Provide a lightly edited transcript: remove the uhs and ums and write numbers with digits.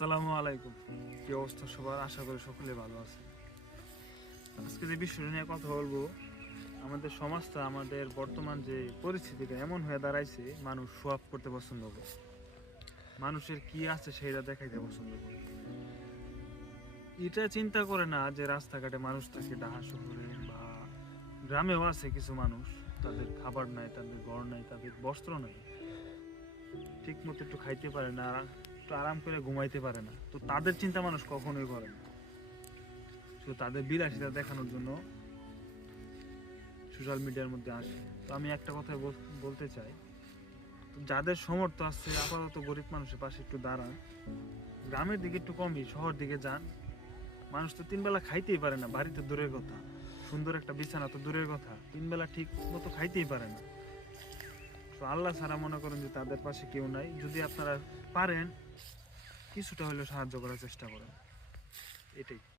আসসালামু আলাইকুম। কি অবস্থা সবার? আশা করি সকলে ভালো আছে। আজকে যে বিষয়টা নিয়ে কথা বলবো, আমাদের সমাজটা, আমাদের বর্তমান যে পরিস্থিতিটা এমন হয়ে দাঁড়াইছে, মানুষ শো অফ করতে পছন্দ করে, মানুষের কি আছে সেটা দেখাইতে পছন্দ করে। এটা চিন্তা করে না যে রাস্তাঘাটে মানুষ থাকে, ঢাকা শহরে বা গ্রামেও আছে কিছু মানুষ, তাদের খাবার নাই, তাদের ঘর নাই, তাদের বস্ত্র নাই, ঠিক মতো একটু খাইতে পারে না, একটু আরাম করে ঘুমাইতে পারে না। তো তাদের চিন্তা মানুষ কখনোই করে না, শুধু তাদের বিলাসিতা দেখানোর জন্য সোশ্যাল মিডিয়ার মধ্যে আসে। তো আমি একটা কথা বলতে চাই, তো যাদের সামর্থ্য আছে আপাতত গরিব মানুষের পাশে একটু দাঁড়ান। গ্রামের দিকে একটু কমই, শহর দিকে যান। মানুষ তো 3 বেলা খাইতেই পারে না, বাড়িতে দূরের কথা, সুন্দর একটা বিছানা তো দূরের কথা, 3 বেলা ঠিক মতো খাইতেই পারে না। তো আল্লাহ ছাড়া মনে করেন যে তাদের পাশে কেউ নাই। যদি আপনারা পারেন কিছুটা হলেও সাহায্য করার চেষ্টা করেন, এটাই।